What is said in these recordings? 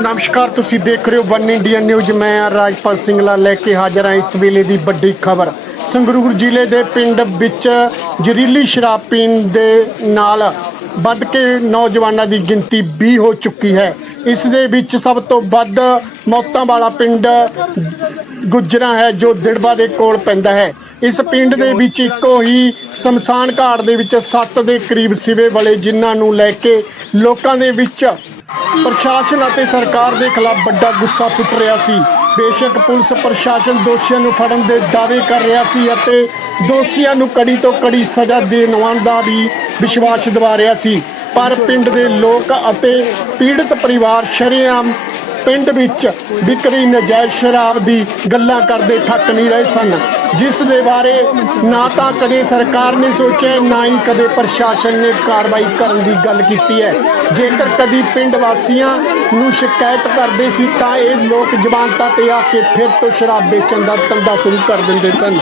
नमस्कार, तुसी देख रहे हो वन इंडिया न्यूज़। मैं राजपाल सिंगला लेके हाजिर हाँ इस वेले की बड़ी खबर। संगरूर जिले के पिंड विच जहरीली शराब पीण दे नाल वध के नौजवानों की गिनती 20 हो चुकी है। इस दे विच सब तो वध मौतां वाला पिंड गुजरा है जो दिड़बा दे कोल पैंदा है। इस पिंड दे विच इक्को ही शमशान घाट दे विच 7 ਦੇ करीब सिवे वाले जिन्हां नूं लैके लोकां दे विच प्रशासन और सरकार के खिलाफ बड़ा गुस्सा फुट रहा सी। बेशक पुलिस प्रशासन दोषियों को फड़न के दावे कर रहा सी अते दोषियों को कड़ी तो कड़ी सज़ा दिलवाउण दा भी विश्वास दिवा रहा सी, पर पिंड के लोग अते पीड़ित परिवार शरेआम पिंड विच विकरी नजायज़ शराब की गल्लां करदे थक नहीं रहे सन, जिस दे बारे ना तो कदे सरकार ने सोचा ना ही कदे प्रशासन ने कार्रवाई करने की गल की है। जेकर कभी पिंड वासियों नूं शिकायत करते सी तां ये लोग जमानतां ते आके फिर तो शराब बेचण दा धंधा शुरू कर दिंदे सन।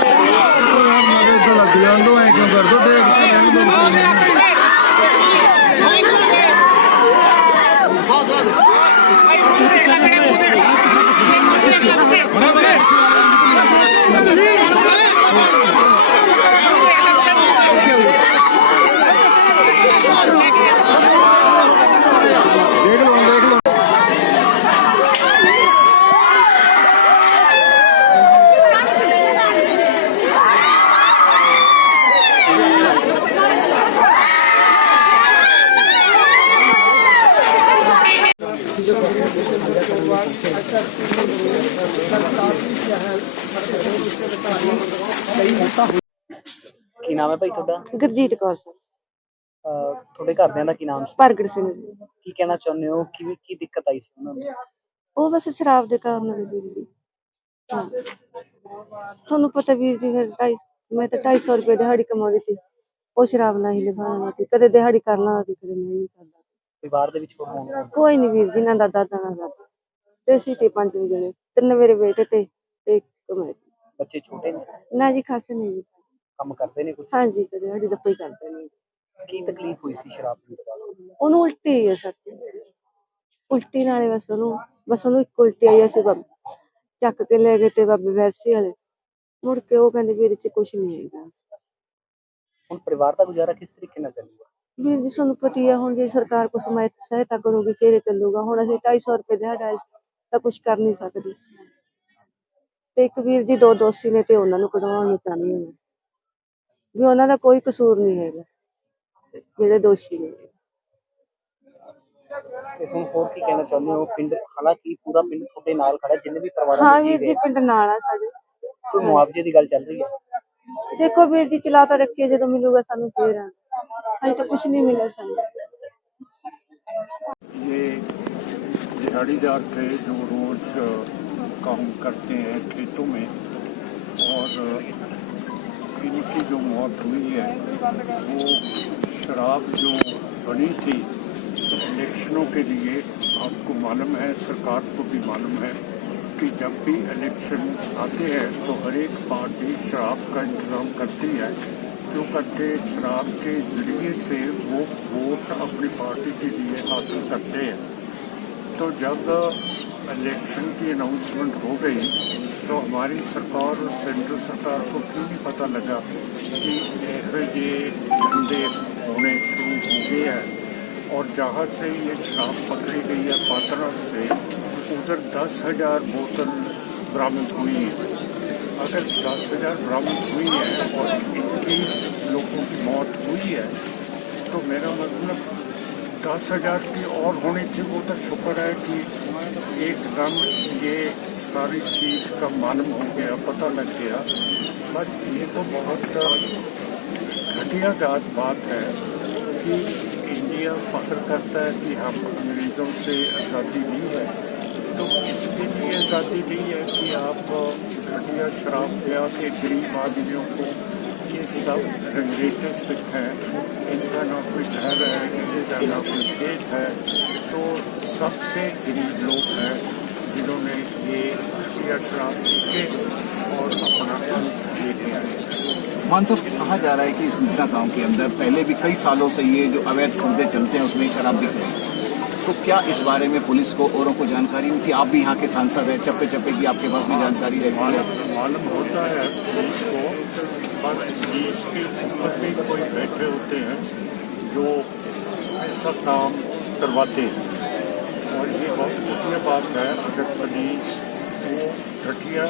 ਕੀ ਨਾਮ ਹੈ ਭਾਈ ਤੁਹਾਡਾ? ਗੁਰਜੀਤ ਕੌਰ ਸਰ। ਤੁਹਾਡੇ ਘਰਦਿਆਂ ਦਾ ਕੀ ਨਾਮ ਸੀ? ਪ੍ਰਗਟ ਸਿੰਘ ਜੀ। ਕੀ ਕਹਿਣਾ ਚਾਹੁੰਦੇ ਹੋ? ਕੀ ਦਿੱਕਤ ਆਈ ਸੀ ਉਹਨਾਂ ਨੂੰ? ਉਹ ਬਸ ਸ਼ਰਾਬ ਦੇ ਕਾਰਨ ਵੀਰ ਜੀ। ਹਾਂ ਤੁਹਾਨੂੰ ਪਤਾ ਵੀਰ ਜੀ, ਫਿਰ ਮੈਂ ਤਾਂ 250 ਰੁਪਏ ਦਿਹਾੜੀ ਕਮਾਉਂਦੀ ਸੀ, ਉਹ ਸ਼ਰਾਬ ਨਾਲ ਹੀ ਲਿਖਾਉਣਾ ਸੀ। ਕਦੇ ਦਿਹਾੜੀ ਕਰ ਲਾਂਦਾ ਸੀ, ਕਦੇ ਨਹੀਂ ਕਰਦਾ। ਪਰਿਵਾਰ ਦੇ ਵਿੱਚ ਕੌਣ? ਕੋਈ ਨਹੀਂ ਵੀਰ ਜੀ, ਨਾ ਦਾਦਾ ਨਾ ਦਾਦਾ ਤੇ ਅਸੀਂ ਤੇ 5 ਜਣੇ, 3 ਮੇਰੇ ਬੇਟੇ ਤੇ ਇੱਕ ਮੈਂ। ਬੱਚੇ ਛੋਟੇ ਨੇ? ਨਾ ਜੀ ਖਾਸੇ ਨਹੀਂ ਜੀ। ਕੰਮ ਕਰਦੇ ਨੇ ਕੁਝ? ਹਾਂਜੀ, ਤੇ ਦਿਹਾੜੀ ਦੱਪਾ ਹੀ ਕਰਦੇ ਨੇ। ਕੀ ਤਕਲੀਫ ਹੋਈ ਸੀ ਸ਼ਰਾਬ ਪੀਣ ਤੋਂ ਬਾਅਦ? ਉਹਨੂੰ ਉਲਟੀ ਹੈ ਸੱਚ, ਉਲਟੀ ਨਾਲੇ ਬਸ ਉਹਨੂੰ ਇੱਕ ਉਲਟੀ ਆਈ। ਅਸੀਂ ਚੱਕ ਕੇ ਲੈ ਗਏ ਤੇ ਬਾਬੇ ਵੈਸੇ ਵਾਲੇ, ਮੁੜ ਕੇ ਉਹ ਕਹਿੰਦੇ ਵੀਰ ਚ ਕੁਛ ਨਹੀਂ ਹੈਗਾ। ਹੁਣ ਪਰਿਵਾਰ ਦਾ ਗੁਜ਼ਾਰਾ ਕਿਸ ਤਰੀਕੇ ਨਾਲ ਚੱਲੂਗਾ? ਵੀਰ ਜੀ ਤੁਹਾਨੂੰ ਪਤਾ ਹੀ ਆ, ਹੁਣ ਜੇ ਸਰਕਾਰ ਕੁਛ ਸਹਾਇਤਾ ਕਰੂਗੀ ਫੇਰ ਚੱਲੂਗਾ। ਹੁਣ ਅਸੀਂ 250 ਰੁਪਏ ਦਿਹਾੜਾ ਤਾਂ ਕੁਛ ਕਰ ਨਹੀਂ ਸਕਦੇ। ਤੇ ਇੱਕ ਵੀਰ ਜੀ 2 ਦੋਸ਼ੀ ਨੇ ਤੇ ਉਹਨਾਂ ਨੂੰ ਕਢਵਾਉਣ ਨੂੰ ਚਾਹੁੰਦੀ ਹਾਂ ਵੀ ਉਹਨਾਂ ਦਾ ਕੋਈ ਕਸੂਰ ਨਹੀਂ ਹੈਗਾ, ਜਿਹੜੇ ਦੋਸ਼ੀ ਨੇ। ਤੇ ਹੁਣ ਹੋਰ ਕੀ ਕਹਿਣਾ ਚਾਹੁੰਦੇ ਹੋ? ਪਿੰਡ ਹਾਲਾਂਕਿ ਪੂਰਾ ਪਿੰਡ ਤੁਹਾਡੇ ਨਾਲ ਖੜਾ, ਜਿੰਨੇ ਵੀ ਪਰਿਵਾਰਾਂ ਹਾਂ ਦੇ ਵੀਰ ਜੀ, ਪਿੰਡ ਨਾਲ ਆ ਸਾਡੇ। ਕੋਈ ਮੁਆਵਜ਼ੇ ਦੀ ਗੱਲ ਚੱਲ ਰਹੀ ਹੈ? ਦੇਖੋ ਵੀਰ ਜੀ, ਚਲਾ ਤਾਂ ਰੱਖੀਏ, ਜਦੋਂ ਮਿਲੂਗਾ ਸਾਨੂੰ ਫੇਰ ਆ। अभी तो कुछ नहीं मिला सर। ये दिहाड़ीदार थे जो रोज काम करते हैं खेतों में, और इनकी जो मौत हुई है वो शराब जो बनी थी इलेक्शनों के लिए। आपको मालूम है, सरकार को भी मालूम है कि जब भी इलेक्शन आते हैं तो हर एक पार्टी शराब का इंतज़ाम करती है, जो करके शराब के ज़रिए से वो वोट अपनी पार्टी के लिए हासिल करते हैं। तो जब इलेक्शन की अनाउंसमेंट हो गई तो हमारी सरकार और सेंट्रल सरकार को क्यों नहीं पता लगा कि ये धंधे होने शुरू हो गए हैं। और जहाँ से ये शराब पकड़ी गई है पात्रा से, उधर 10,000 बोतल बरामद हुई है। अगर 10,000 बरामद हुई है और 21 लोगों की मौत हुई है तो मेरा मतलब 10,000 की और होनी थी। वो तो शुक्र है कि एकदम ये सारी चीज़ का मालूम हो गया, पता लग गया। बट ये तो बहुत घटिया बात है कि इंडिया फख्र करता है कि हम अंग्रेज़ों से आज़ादी ली है, तो इसके लिए आज़ादी ली है कि आप घटिया शराब पिया के गरीब आदमियों को, ये सब रंगरेटे सिख हैं, इनका ना कोई घर है, इनका ना कोई खेत है, तो सबसे गरीब लोग हैं जिन्होंने ये घटिया शराब पी के और अपना लेके आए। मान साहब, कहा जा रहा है कि इस गुजरा गांव के अंदर पहले भी कई सालों से ये जो अवैध धंधे चलते हैं उसमें शराब बिक रही है। तो क्या इस बारे में पुलिस को औरों को जानकारी हुई थी? आप भी यहाँ के सांसद हैं, चप्पे चप्पे की आपके पास भी जानकारी रहती है। मालूम होता है पुलिस को, पर पुलिस के ऊपर भी कोई बैठे होते हैं जो ऐसा काम करवाते हैं। और ये बहुत घटिया बात है अगर पुलिस वो घटिया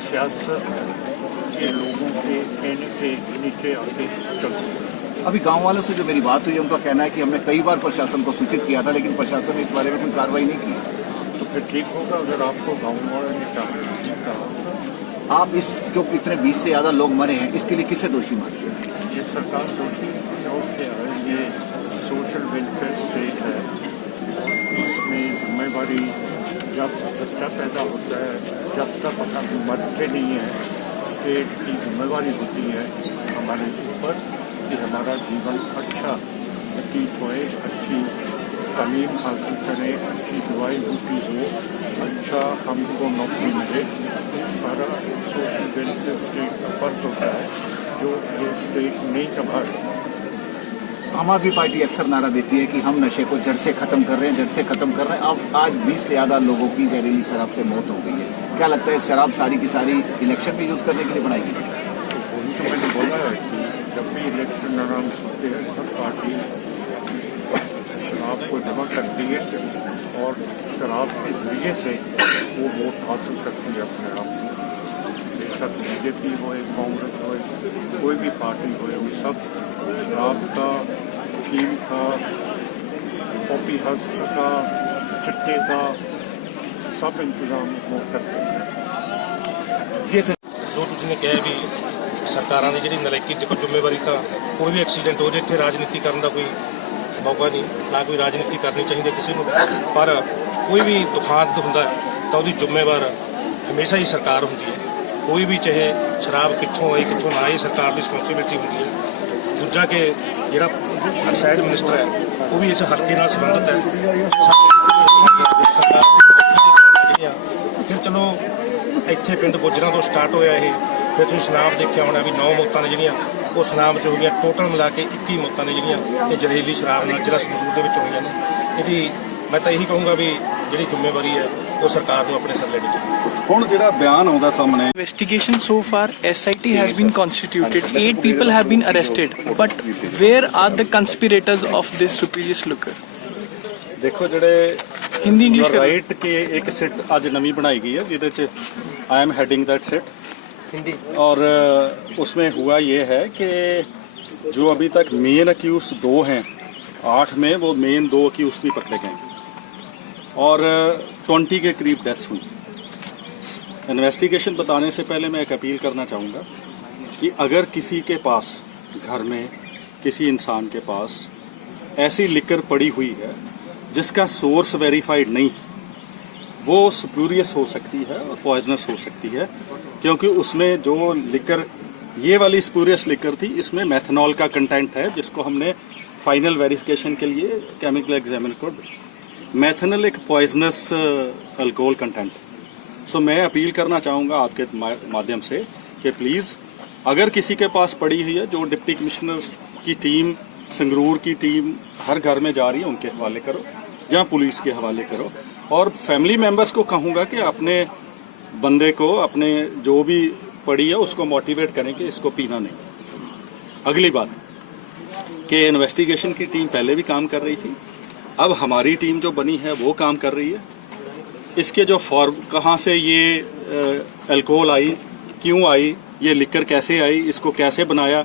सियासत के लोगों के कहने के नीचे आके चलती है। अभी गांव वालों से जो मेरी बात हुई है उनका कहना है कि हमने कई बार प्रशासन को सूचित किया था, लेकिन प्रशासन ने इस बारे में कोई कार्रवाई नहीं की। तो फिर ठीक होगा अगर आपको गाँव वालों ने कहा। आप इस जो इतने 20 से ज़्यादा लोग मरे हैं, इसके लिए किसे दोषी मानते हैं? ये सरकार दोषी और क्या है, ये सोशल वेलफेयर स्टेट है। इसमें जिम्मेवारी जब बच्चा पैदा होता है, जब तक हम मरते नहीं है, स्टेट की जिम्मेवारी होती है हमारे ऊपर कि हमारा जीवन अच्छा व्यतीत होए, अच्छी तालीम हासिल करें, अच्छी दवाई बूटी हो, अच्छा हमको नौकरी मिले। ये सारा सोशल वेलफेयर स्टेट का फर्ज होता है जो ये स्टेट नहीं संभाल रही। आम आदमी पार्टी अक्सर नारा देती है कि हम नशे को जड़ से खत्म कर रहे हैं, जड़ से खत्म कर रहे हैं। अब आज 20 से ज़्यादा लोगों की जहरीली शराब से मौत हो गई है। क्या लगता है शराब सारी की सारी इलेक्शन में यूज़ करने के लिए बनाई गई? वही तो मैंने बोला है कि जब भी इलेक्शन अनाउंस होते हैं सब पार्टी शराब को जमा करती है और शराब के जरिए से वो वोट हासिल करती है अपने आप को। बेशक बीजेपी हो, कांग्रेस हो, कोई भी पार्टी हो, वो सब शराब का, फीम का, पॉपी हस्क का, चिट्टे का सब इंतजाम वो करते हैं। ये थे जो तुमने कहा भी सरकारों की जी नलायकी देखो जिम्मेवारी तो कोई भी एक्सीडेंट हो जाए, इतने राजनीति करने का कोई मौका नहीं, ना कोई राजनीति करनी चाहिए किसी को। पर कोई भी दुखांत होंदा है तो उसकी जिम्मेवार हमेशा ही सरकार होंगी है। कोई भी चाहे शराब कितों आई कितों ना आई, सरकार की रिस्पोंसिबिलिटी होंगी है। दूजा कि जो एक्साइज मिनिस्टर है वो भी इस हल्के नाल संबंधित है। फिर चलो ਇੱਥੇ ਪਿੰਡ ਗੁੱਜਰਾਂ ਤੋਂ ਸਟਾਰਟ ਹੋਇਆ ਇਹ, ਫਿਰ ਤੁਸੀਂ ਸੁਨਾਮ ਦੇਖਿਆ ਹੋਣਾ ਵੀ 9 ਮੌਤਾਂ ਨੇ ਜਿਹੜੀਆਂ ਉਹ ਸੁਨਾਮ 'ਚ ਹੋ ਗਈਆਂ। ਟੋਟਲ ਮਿਲਾ ਕੇ 21 ਮੌਤਾਂ ਨੇ ਜਿਹੜੀਆਂ ਇਹ ਜ਼ਹਿਰੀਲੀ ਸ਼ਰਾਬ ਨਾਲ ਜ਼ਿਲ੍ਹਾ ਸੰਗਰੂਰ ਦੇ ਵਿੱਚ ਹੋਈਆਂ ਨੇ। ਇਹਦੀ ਮੈਂ ਤਾਂ ਇਹੀ ਕਹੂੰਗਾ ਵੀ ਜਿਹੜੀ ਜ਼ਿੰਮੇਵਾਰੀ ਹੈ ਉਹ ਸਰਕਾਰ ਨੂੰ ਆਪਣੇ ਸਿਰ ਲੈਣੀ ਚਾਹੀਦੀ ਹੈ। ਹੁਣ ਜਿਹੜਾ ਬਿਆਨ ਆਉਂਦਾ ਸਾਹਮਣੇ, Investigation so far, SIT has been constituted. 8 people have been arrested. But where are the conspirators of this superior liquor? ਦੇਖੋ ਜਿਹੜੇ हिंदी इंग्लिश कर ਰਾਈਟ ਕੇ ਇੱਕ ਸਿਟ ਅੱਜ ਨਵੀਂ ਬਣਾਈ गई है ਜਿਹਦੇ ਚ I am heading that seat Hindi, और उसमें हुआ ये है कि जो अभी तक मेन अक्यूज 2 हैं, 8 में वो मेन 2 अक्यूज भी पकड़े गए और 20 के करीब डेथ्स हुई। इन्वेस्टिगेशन बताने से पहले मैं एक अपील करना चाहूँगा कि अगर किसी के पास घर में किसी इंसान के पास ऐसी लिकर पड़ी हुई है जिसका सोर्स वेरीफाइड नहीं, वो स्पूरियस हो सकती है और पॉइजनस हो सकती है, क्योंकि उसमें जो लिकर, ये वाली स्पूरियस लिकर थी, इसमें मेथनॉल का कंटेंट है जिसको हमने फाइनल वेरिफिकेशन के लिए केमिकल एग्जामिनर को, मेथनॉल एक पॉइजनस अल्कोहल कंटेंट। सो मैं अपील करना चाहूँगा आपके माध्यम से कि प्लीज़ अगर किसी के पास पड़ी हुई है, जो डिप्टी कमिश्नर की टीम, संगरूर की टीम हर घर में जा रही है, उनके हवाले करो या पुलिस के हवाले करो। और फैमिली मेंबर्स को कहूँगा कि अपने बंदे को, अपने जो भी पड़ी है उसको मोटिवेट करें कि इसको पीना नहीं। अगली बात कि इन्वेस्टिगेशन की टीम पहले भी काम कर रही थी, अब हमारी टीम जो बनी है वो काम कर रही है। इसके जो कहाँ से ये अल्कोहल आई, क्यों आई, ये लिकर कैसे आई, इसको कैसे बनाया,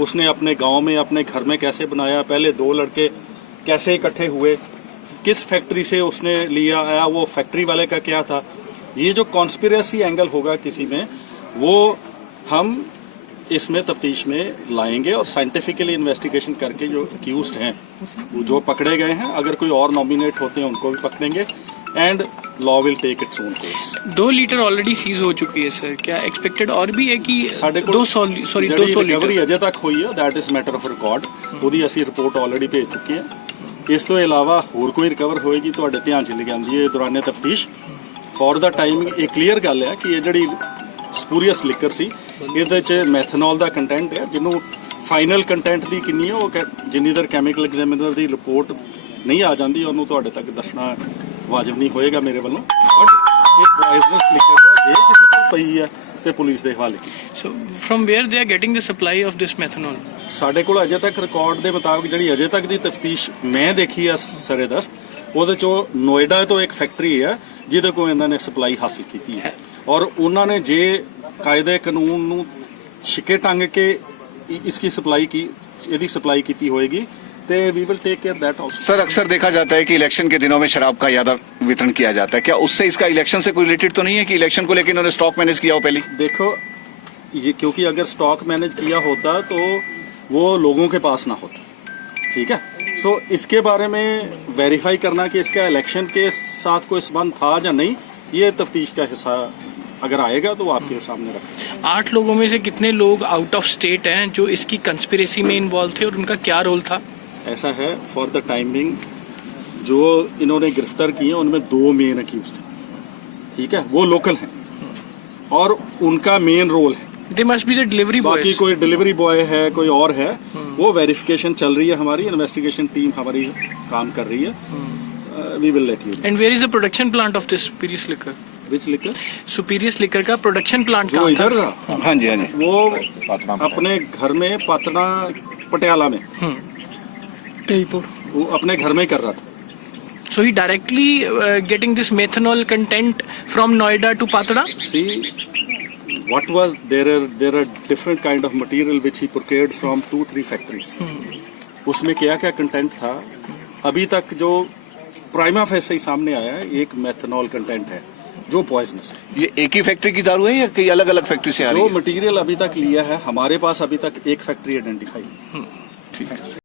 उसने अपने गांव में अपने घर में कैसे बनाया, पहले 2 लड़के कैसे इकट्ठे हुए, किस फैक्ट्री से उसने लिया आया, वो फैक्ट्री वाले का क्या था, ये जो कॉन्स्पिरेसी एंगल होगा किसी में, वो हम इसमें तफ्तीश में लाएंगे और साइंटिफिकली इन्वेस्टिगेशन करके जो अक्यूज्ड हैं, जो पकड़े गए हैं, अगर कोई और नॉमिनेट होते हैं उनको भी पकड़ेंगे and law will take its own course. 2 litre already seize हो चुकी है सर, क्या एक्सपेक्टेड और भी है कि ਸਾਡੇ 200 ਰਿਕਵਰੀ लीटर ਅਜੇ ਤੱਕ ਹੋਈ ਹੈ, that is matter of record, ਉਹਦੀ ਅਸੀਂ ਰਿਪੋਰਟ ਆਲਰੇਡੀ ਭੇਜ ਚੁੱਕੇ ਹਾਂ। ਇਸ ਤੋਂ ਇਲਾਵਾ ਹੋਰ ਕੋਈ ਰਿਕਵਰ ਹੋਏਗੀ ਤੁਹਾਡੇ ਧਿਆਨ 'ਚ ਲਿਆਂਦੀ ਹੈ ਦੌਰਾਨੇ ਤਫਤੀਸ਼। ਫॉर द टाइम ਇਹ ਕਲੀਅਰ ਗੱਲ ਹੈ ਕਿ ਇਹ ਜਿਹੜੀ ਸਪੂਰੀਅਸ ਲਿਕਰ ਸੀ, ਇਹਦੇ 'ਚ ਮੈਥਨੋਲ ਦਾ ਕੰਟੈਂਟ ਹੈ, ਜਿਹਨੂੰ ਫਾਈਨਲ ਕੰਟੈਂਟ ਦੀ ਕਿੰਨੀ ਹੈ ਉਹ ਜਿੰਨੀ ਦੇਰ ਕੈਮੀਕਲ ਐਗਜ਼ਾਮੀਨਰ ਦੀ ਰਿਪੋਰਟ ਨਹੀਂ ਆ ਜਾਂਦੀ ਉਹਨੂੰ ਤੁਹਾਡੇ ਤੱਕ ਦੱਸਣਾ ਵਾਜਬ ਨਹੀਂ ਹੋਏਗਾ ਮੇਰੇ ਵੱਲੋਂ। ਬਟ ਇਹ ਪੋਇਜ਼ਨਸ ਲਿਕਰ ਹੈ, ਜੇ ਕਿਸੇ ਕੋਲ ਪਈ ਹੈ ਤੇ ਪੁਲਿਸ ਦੇ ਹਵਾਲੇ ਕੀਤੀ। So from where they are getting the supply of this methanol? ਸਾਡੇ ਕੋਲ ਅਜੇ ਤੱਕ ਰਿਕਾਰਡ ਦੇ ਮੁਤਾਬਕ ਜਿਹੜੀ ਅਜੇ ਤੱਕ ਦੀ ਤਫਤੀਸ਼ ਮੈਂ ਦੇਖੀ ਆ ਸਰੇਦਸਤ, ਉਹਦੇ ਚੋਂ ਨੋਇਡਾ ਤੋਂ ਇੱਕ ਫੈਕਟਰੀ ਹੈ ਜਿਹਦੇ ਕੋਲ ਇਹਨਾਂ ਨੇ ਸਪਲਾਈ ਹਾਸਲ ਕੀਤੀ ਹੈ, ਔਰ ਉਹਨਾਂ ਨੇ ਜੇ ਕਾਇਦੇ ਕਾਨੂੰਨ ਨੂੰ ਛਿੱਕੇ ਟੰਗ ਕੇ ਇਸकी ਸਪਲਾਈ की ਇਹਦੀ ਸਪਲਾਈ ਕੀਤੀ ਹੋਏਗੀ ਤੇ we will take care that also. Sir अक्सर देखा जाता है कि इलेक्शन के दिनों में शराब का ज्यादा वितरण किया जाता है, क्या उससे इसका इलेक्शन से कोई रिलेटेड तो नहीं है कि इलेक्शन को लेकर इन्होंने स्टॉक मैनेज किया हो पहले? देखो ये क्योंकि अगर स्टॉक मैनेज किया होता तो वो लोगों के पास ना होता, ठीक है। सो इसके बारे में वेरीफाई करना कि इसका इलेक्शन के साथ कोई संबंध था या नहीं, ये तफ्तीश का हिस्सा अगर आएगा तो वो आपके सामने रखें। 8 लोगों में से कितने लोग आउट ऑफ स्टेट हैं जो इसकी कंस्पिरेसी में इन्वॉल्व थे और उनका क्या रोल था? ऐसा है, फॉर द टाइमिंग जो इन्होंने गिरफ्तार किए उनमें 2 मेन अक्यूज थे, ठीक है, वो लोकल हैं और उनका मेन रोल है। They must be the delivery boys. बाकी कोई डिलीवरी बॉय है, कोई और है, वो वेरिफिकेशन चल रही है, हमारी इन्वेस्टिगेशन टीम हमारी काम कर रही है। We will let you. And where is the production plant of this Superius Liquor? Which liquor Superius Liquor का प्रोडक्शन प्लांट जो कहाँ इधर था? था हाँ जी, हाँ जी। वो अपने घर में पातना पटियाला में Jaipur. वो अपने घर में कर रहा था। So he directly getting this methanol content from Noida to Patra? See, what was there are different kind of material which he procured from 2-3 factories. उसमें क्या क्या कंटेंट था अभी तक जो प्राइमा फेस ही सामने आया है, एक मेथनॉल कंटेंट है जो पॉइजनस है। ये एक ही फैक्ट्री की दारू है या कई अलग अलग फैक्ट्री से आ रही जो है? मटेरियल अभी तक लिया है हमारे पास अभी तक एक फैक्ट्री आइडेंटिफाई। ठीक है।